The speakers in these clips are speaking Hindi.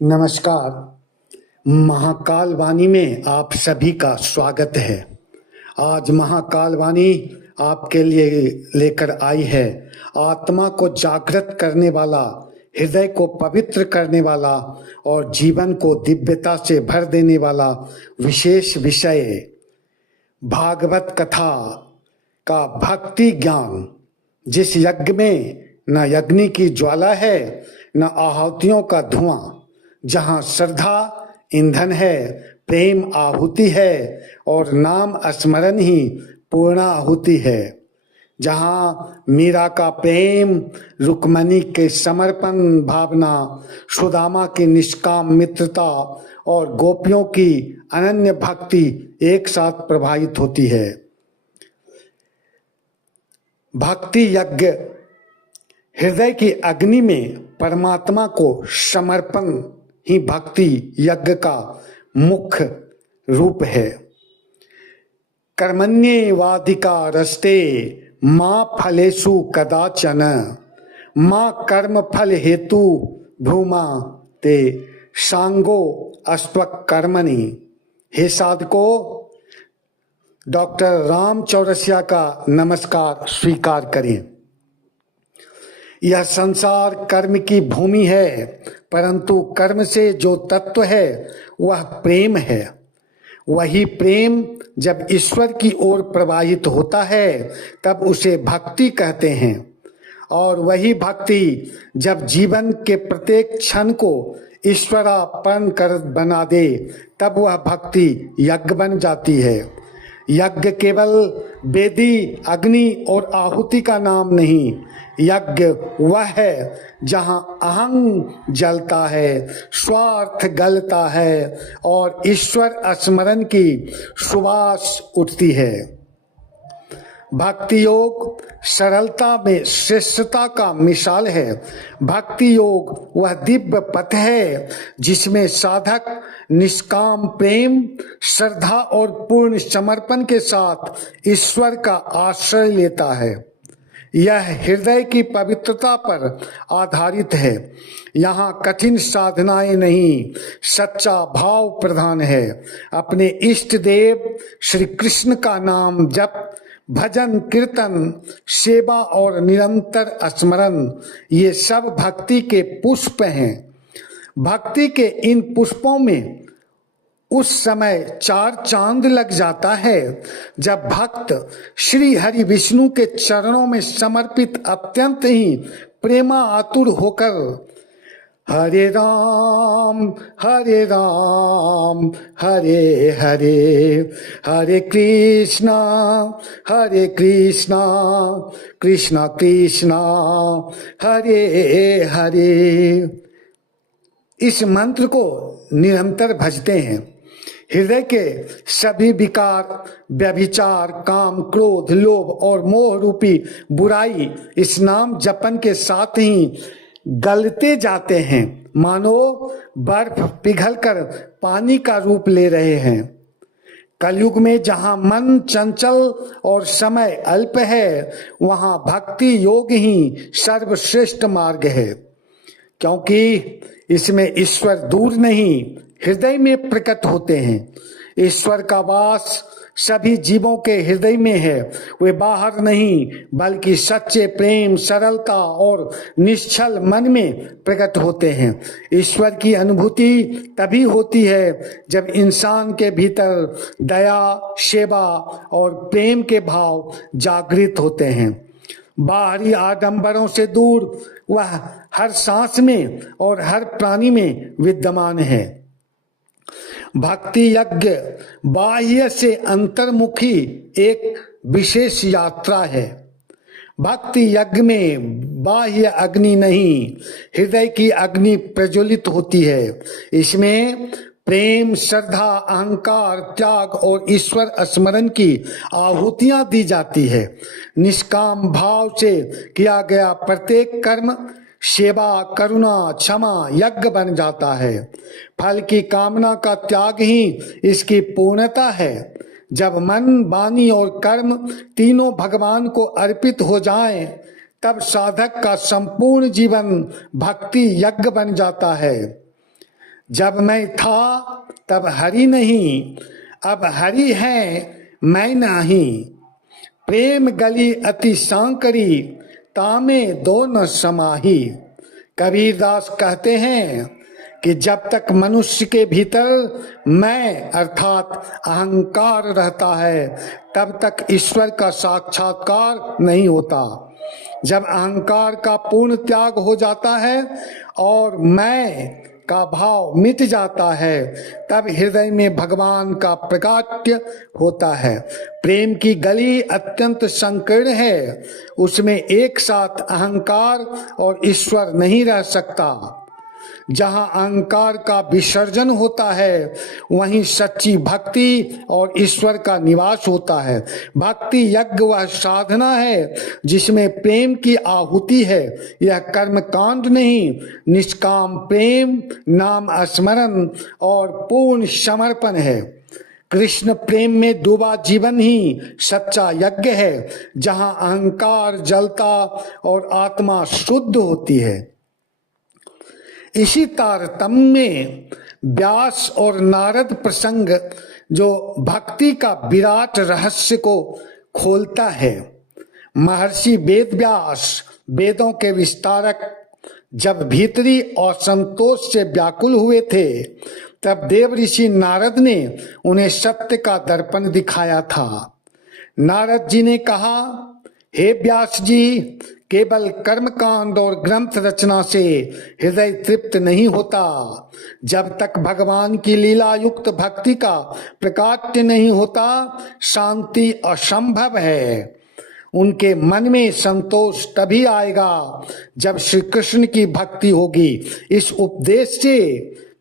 नमस्कार। महाकाल वाणी में आप सभी का स्वागत है। आज महाकाल वाणी आपके लिए लेकर आई है आत्मा को जागृत करने वाला, हृदय को पवित्र करने वाला और जीवन को दिव्यता से भर देने वाला विशेष विषय भागवत कथा का भक्ति ज्ञान। जिस यज्ञ में न अग्नि की ज्वाला है न आहुतियों का धुआं, जहाँ श्रद्धा ईंधन है, प्रेम आहुति है और नाम स्मरण ही पूर्णाहुति है, जहाँ मीरा का प्रेम, रुक्मणी के समर्पण भावना, सुदामा की निष्काम मित्रता और गोपियों की अनन्य भक्ति एक साथ प्रभावित होती है। भक्ति यज्ञ हृदय की अग्नि में परमात्मा को समर्पण ही भक्ति यज्ञ का मुख्य रूप है। कर्मण्येवाधिकारस्ते मां फलेषु कदाचन मां कर्म फल हेतु भूमा ते सांगो अस्त्वक कर्मणि। हे साधको, डॉक्टर राम चौरसिया का नमस्कार स्वीकार करें। यह संसार कर्म की भूमि है, परंतु कर्म से जो तत्व है वह प्रेम है। वही प्रेम जब ईश्वर की ओर प्रवाहित होता है तब उसे भक्ति कहते हैं, और वही भक्ति जब जीवन के प्रत्येक क्षण को ईश्वरार्पण कर बना दे तब वह भक्ति यज्ञ बन जाती है। यज्ञ केवल वेदी, अग्नि और आहुति का नाम नहीं, यज्ञ वह है जहां अहं जलता है, स्वार्थ गलता है और ईश्वर स्मरण की सुवास उठती है। भक्ति योग सरलता में श्रेष्ठता का मिसाल है। भक्ति योग वह दिव्य पथ है जिसमें साधक निष्काम प्रेम, श्रद्धा और पूर्ण समर्पण के साथ ईश्वर का आश्रय लेता है। यह हृदय की पवित्रता पर आधारित है। यहाँ कठिन साधनाएं नहीं, सच्चा भाव प्रधान है। अपने इष्ट देव श्री कृष्ण का नाम जप, भजन, कीर्तन, सेवा और निरंतर स्मरण, ये सब भक्ति के पुष्प हैं। भक्ति के इन पुष्पों में उस समय 4 चांद लग जाता है जब भक्त श्री हरि विष्णु के चरणों में समर्पित अत्यंत ही प्रेमा आतुर होकर हरे राम हरे राम हरे हरे हरे कृष्णा कृष्णा कृष्णा हरे हरे इस मंत्र को निरंतर भजते हैं। हृदय के सभी विकार, व्यभिचार, काम, क्रोध, लोभ और मोह रूपी बुराई इस नाम जपन के साथ ही गलते जाते हैं, मानो बर्फ पिघलकर पानी का रूप ले रहे हैं। कलयुग में जहां मन चंचल और समय अल्प है, वहां भक्ति योग ही सर्वश्रेष्ठ मार्ग है, क्योंकि इसमें ईश्वर दूर नहीं, हृदय में प्रकट होते हैं। ईश्वर का वास सभी जीवों के हृदय में है। वे बाहर नहीं बल्कि सच्चे प्रेम, सरलता और निश्चल मन में प्रकट होते हैं। ईश्वर की अनुभूति तभी होती है जब इंसान के भीतर दया, सेवा और प्रेम के भाव जागृत होते हैं। बाहरी आडंबरों से दूर वह हर सांस में और हर प्राणी में विद्यमान है। भक्ति यज्ञ बाह्य से अंतर्मुखी एक विशेष यात्रा है। भक्ति यज्ञ में बाह्य अग्नि नहीं, हृदय की अग्नि प्रज्वलित होती है। इसमें प्रेम, श्रद्धा, अहंकार, त्याग और ईश्वर स्मरण की आहुतियां दी जाती है। निष्काम भाव से किया गया प्रत्येक कर्म सेवा, करुणा, क्षमा यज्ञ बन जाता है। फल की कामना का त्याग ही इसकी पूर्णता है। जब मन, वाणी और कर्म तीनों भगवान को अर्पित हो जाएं, तब साधक का संपूर्ण जीवन भक्ति यज्ञ बन जाता है। जब मैं था तब हरि नहीं, अब हरि है मैं नहीं। प्रेम गली अति सांकरी, तामे दो न समाही। कबीरदास कहते हैं कि जब तक मनुष्य के भीतर मैं अर्थात अहंकार रहता है तब तक ईश्वर का साक्षात्कार नहीं होता। जब अहंकार का पूर्ण त्याग हो जाता है और मैं का भाव मिट जाता है तब हृदय में भगवान का प्रकाट्य होता है। प्रेम की गली अत्यंत संकीर्ण है, उसमें एक साथ अहंकार और ईश्वर नहीं रह सकता। जहां अहंकार का विसर्जन होता है वहीं सच्ची भक्ति और ईश्वर का निवास होता है। भक्ति यज्ञ वह साधना है जिसमें प्रेम की आहुति है। यह कर्म कांड नहीं, निष्काम प्रेम, नाम स्मरण और पूर्ण समर्पण है। कृष्ण प्रेम में डूबा जीवन ही सच्चा यज्ञ है, जहां अहंकार जलता और आत्मा शुद्ध होती है। इसी तारतम्य में व्यास और नारद प्रसंग जो भक्ति का विराट रहस्य को खोलता है। महर्षि वेद व्यास वेदों के विस्तारक जब भीतरी असंतोष से व्याकुल हुए थे तब देव ऋषि नारद ने उन्हें सत्य का दर्पण दिखाया था। नारद जी ने कहा, हे व्यास जी, केवल कर्मकांड और ग्रंथ रचना से हृदय तृप्त नहीं होता। जब तक भगवान की लीला युक्त भक्ति का प्रकाट्य नहीं होता शांति असंभव है। उनके मन में संतोष तभी आएगा जब श्री कृष्ण की भक्ति होगी। इस उपदेश से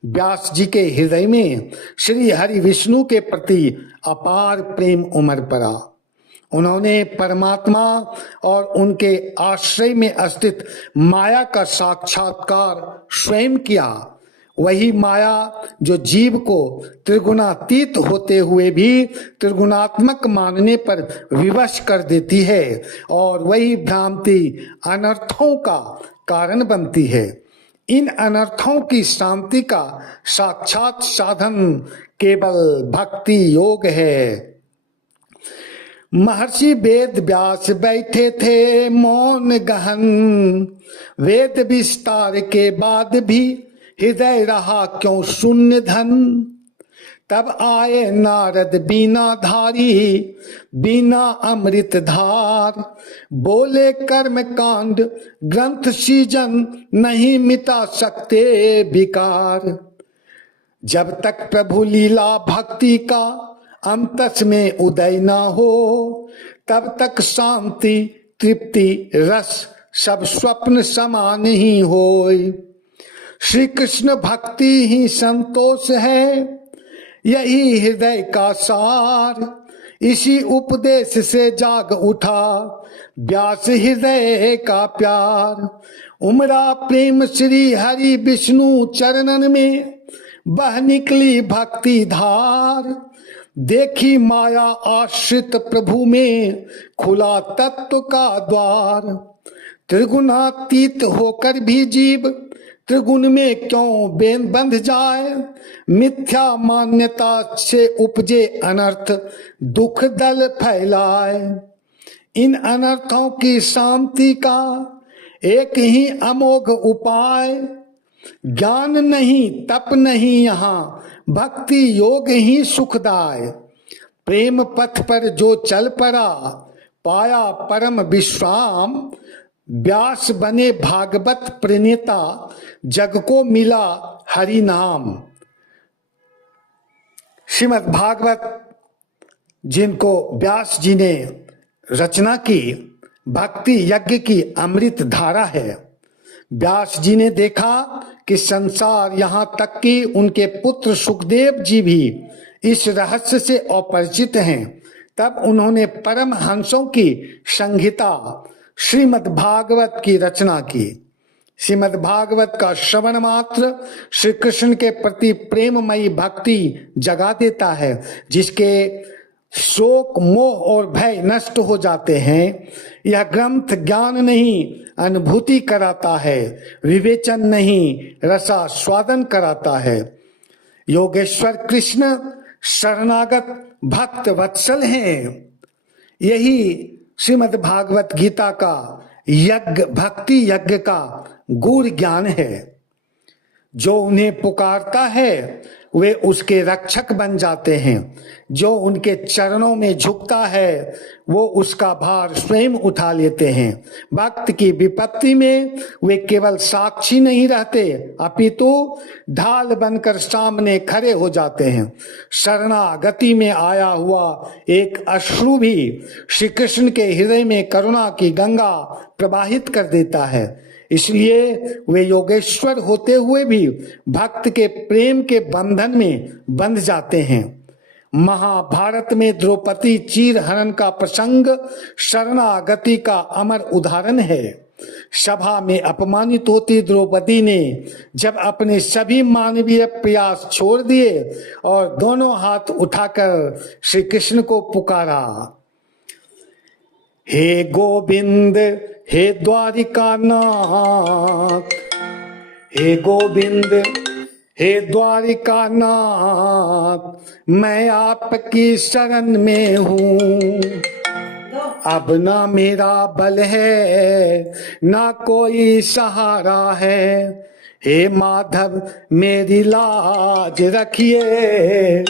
व्यास जी के हृदय में श्री हरि विष्णु के प्रति अपार प्रेम उमड़ पड़ा। उन्होंने परमात्मा और उनके आश्रय में स्थित माया का साक्षात्कार स्वयं किया। वही माया जो जीव को त्रिगुणातीत होते हुए भी त्रिगुणात्मक मानने पर विवश कर देती है और वही भ्रांति अनर्थों का कारण बनती है। इन अनर्थों की शांति का साक्षात साधन केवल भक्ति योग है। महर्षि वेद व्यास बैठे थे मौन गहन, वेद विस्तार के बाद भी हृदय रहा क्यों शून्य धन। तब आए नारद बीना धारी, बीना अमृत धार, बोले कर्म कांड ग्रंथ सीजन नहीं मिटा सकते विकार। जब तक प्रभु लीला भक्ति का अंतस में उदय ना हो तब तक शांति तृप्ति रस सब स्वप्न समान ही होय। श्री कृष्ण भक्ति ही संतोष है, यही हृदय का सार। इसी उपदेश से जाग उठा व्यास हृदय का प्यार। उमड़ा प्रेम श्री हरि विष्णु चरणन में, बह निकली भक्ति धार। देखी माया आश्रित प्रभु में खुला तत्व का द्वार। त्रिगुणातीत होकर भी जीव त्रिगुण में क्यों बंध जाए। मिथ्या मान्यता से उपजे अनर्थ दुख दल फैलाए। इन अनर्थों की शांति का एक ही अमोघ उपाय। ज्ञान नहीं तप नहीं यहाँ, भक्ति योग ही सुखदाय। प्रेम पथ पर जो चल पड़ा पाया परम विश्राम। व्यास बने भागवत प्रणेता, जग को मिला हरि नाम। श्रीमद् भागवत जिनको व्यास जी ने रचना की भक्ति यज्ञ की अमृत धारा है। व्यास जी ने देखा कि संसार यहाँ तक कि उनके पुत्र सुखदेव जी भी इस रहस्य से अपरिचित हैं। तब उन्होंने परम हंसों की संहिता श्रीमद् भागवत की रचना की। श्रीमद् भागवत का श्रवण मात्र श्री कृष्ण के प्रति प्रेममयी भक्ति जगा देता है, जिसके शोक मोह और भय नष्ट हो जाते हैं। यह ग्रंथ ज्ञान नहीं अनुभूति कराता है, विवेचन नहीं रसास्वादन कराता है। योगेश्वर कृष्ण शरणागत भक्त वत्सल हैं। यही श्रीमद् भागवत गीता का यज्ञ, भक्ति यज्ञ का गूढ़ ज्ञान है। जो उन्हें पुकारता है वे उसके रक्षक बन जाते हैं। जो उनके चरणों में झुकता है वो उसका भार स्वयं उठा लेते हैं। भक्त की विपत्ति में वे केवल साक्षी नहीं रहते अपितु ढाल बनकर सामने खड़े हो जाते हैं। शरणागति में आया हुआ एक अश्रु भी श्री कृष्ण के हृदय में करुणा की गंगा प्रवाहित कर देता है। इसलिए वे योगेश्वर होते हुए भी भक्त के प्रेम के बंधन में बंध जाते हैं। महाभारत में द्रौपदी चीर हरण का प्रसंग शरणागति का अमर उदाहरण है। सभा में अपमानित होती द्रौपदी ने जब अपने सभी मानवीय प्रयास छोड़ दिए और दोनों हाथ उठाकर श्री कृष्ण को पुकारा, हे गोविंद हे द्वारिका नाथ, हे गोविंद हे द्वारिका नाथ, मैं आपकी शरण में हूँ। अब ना मेरा बल है ना कोई सहारा है, हे माधव मेरी लाज रखिए।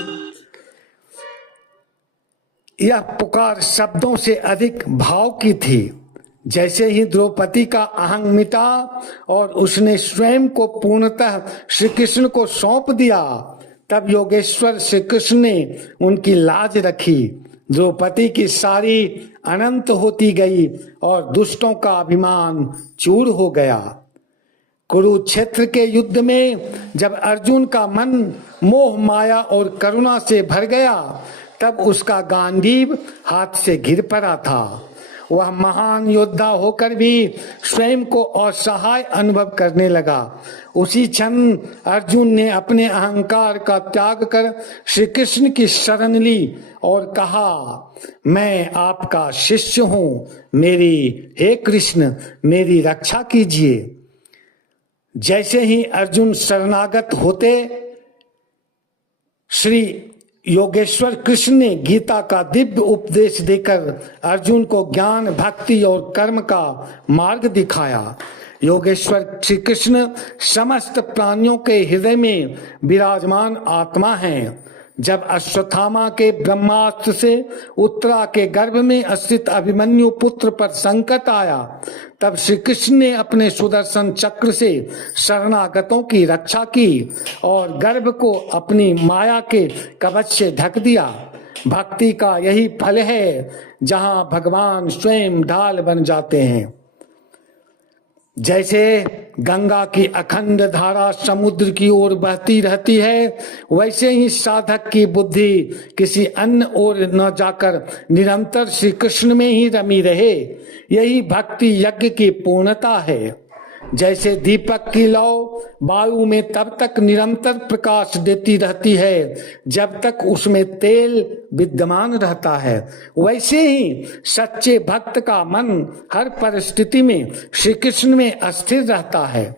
यह पुकार शब्दों से अधिक भाव की थी। जैसे ही द्रौपदी का अहंग मिटा और उसने स्वयं को पूर्णतः श्री कृष्ण को सौंप दिया, तब योगेश्वर श्री कृष्ण ने उनकी लाज रखी। द्रौपदी की सारी अनंत होती गई और दुष्टों का अभिमान चूर हो गया। कुरुक्षेत्र के युद्ध में जब अर्जुन का मन मोह माया और करुणा से भर गया, तब उसका गांडीव हाथ से गिर पड़ा था। वह महान योद्धा होकर भी स्वयं को असहाय अनुभव करने लगा। उसी क्षण अर्जुन ने अपने अहंकार का त्याग कर श्री कृष्ण की शरण ली और कहा, मैं आपका शिष्य हूँ, हे कृष्ण मेरी रक्षा कीजिए। जैसे ही अर्जुन शरणागत होते, श्री योगेश्वर कृष्ण ने गीता का दिव्य उपदेश देकर अर्जुन को ज्ञान, भक्ति और कर्म का मार्ग दिखाया। योगेश्वर श्री कृष्ण समस्त प्राणियों के हृदय में विराजमान आत्मा हैं। जब अश्वत्थामा के ब्रह्मास्त्र से उत्तरा के गर्भ में स्थित अभिमन्यु पुत्र पर संकट आया, तब श्री कृष्ण ने अपने सुदर्शन चक्र से शरणागतों की रक्षा की और गर्भ को अपनी माया के कवच से ढक दिया। भक्ति का यही फल है जहां भगवान स्वयं ढाल बन जाते हैं। जैसे गंगा की अखंड धारा समुद्र की ओर बहती रहती है, वैसे ही साधक की बुद्धि किसी अन्य ओर न जाकर निरंतर श्री कृष्ण में ही रमी रहे। यही भक्ति यज्ञ की पूर्णता है। जैसे दीपक की लौ वायु में तब तक निरंतर प्रकाश देती रहती है जब तक उसमें तेल विद्यमान रहता है, वैसे ही सच्चे भक्त का मन हर परिस्थिति में श्री कृष्ण में अस्थिर रहता है।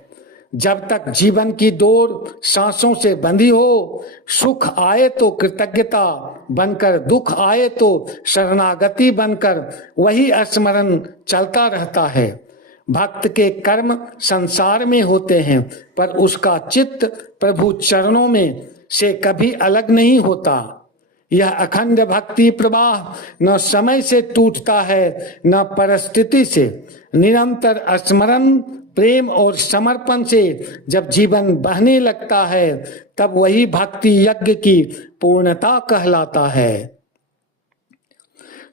जब तक जीवन की डोर सांसों से बंधी हो, सुख आए तो कृतज्ञता बनकर, दुख आए तो शरणागति बनकर वही स्मरण चलता रहता है। भक्त के कर्म संसार में होते हैं, पर उसका चित्त प्रभु चरणों में से कभी अलग नहीं होता। यह अखंड भक्ति प्रवाह न समय से टूटता है न परिस्थिति से। निरंतर स्मरण, प्रेम और समर्पण से जब जीवन बहने लगता है, तब वही भक्ति यज्ञ की पूर्णता कहलाता है।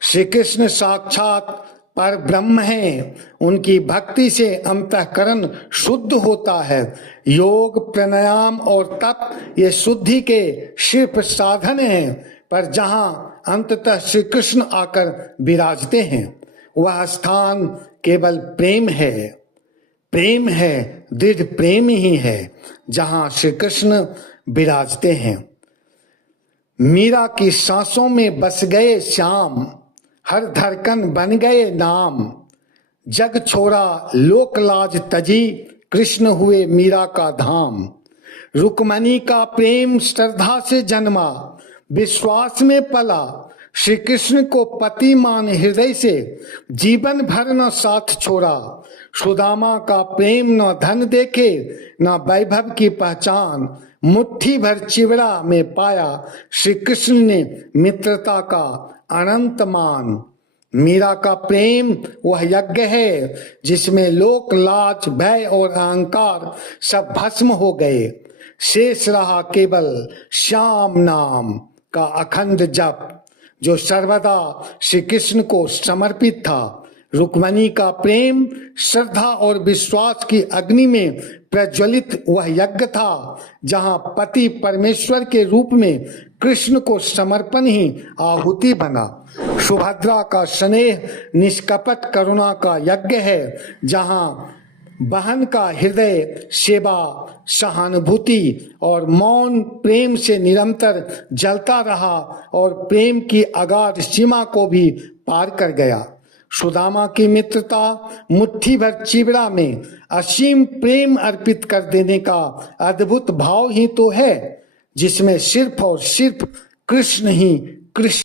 श्री कृष्ण साक्षात पर ब्रह्म है। उनकी भक्ति से अंतःकरण शुद्ध होता है। योग, प्राणायाम और तप ये शुद्धि के सिर्फ साधन हैं, पर जहां अंततः श्री कृष्ण आकर विराजते हैं, वह स्थान केवल प्रेम है। प्रेम है, दृढ़ प्रेम ही है जहां श्री कृष्ण विराजते हैं। मीरा की सांसों में बस गए श्याम, हर धड़कन बन गए नाम। जग छोड़ा लोक लाज तजी, कृष्ण हुए मीरा का धाम। रुक्मणी का प्रेम श्रद्धा से जन्मा, विश्वास में पला, श्री कृष्ण को पति मान हृदय से, जीवन भर न साथ छोड़ा। सुदामा का प्रेम न धन देखे, न वैभव की पहचान, मुट्ठी भर चिवड़ा में पाया, श्री कृष्ण ने मित्रता का अनंत मान। मीरा का प्रेम वह यज्ञ है जिसमें लोक लाज भय और अहंकार सब भस्म हो गए। शेष रहा केवल श्याम नाम का अखंड जप, जो सर्वदा श्री कृष्ण को समर्पित था। रुक्मणी का प्रेम श्रद्धा और विश्वास की अग्नि में प्रज्वलित वह यज्ञ था, जहां पति परमेश्वर के रूप में कृष्ण को समर्पण ही आहुति बना। सुभद्रा का स्नेह निष्कपट करुणा का यज्ञ है, जहां बहन का हृदय सेवा, सहानुभूति और मौन प्रेम से निरंतर जलता रहा और प्रेम की अगाध सीमा को भी पार कर गया। सुदामा की मित्रता मुट्ठी भर चिवड़ा में असीम प्रेम अर्पित कर देने का अद्भुत भाव ही तो है, जिसमें सिर्फ और सिर्फ कृष्ण ही कृष्ण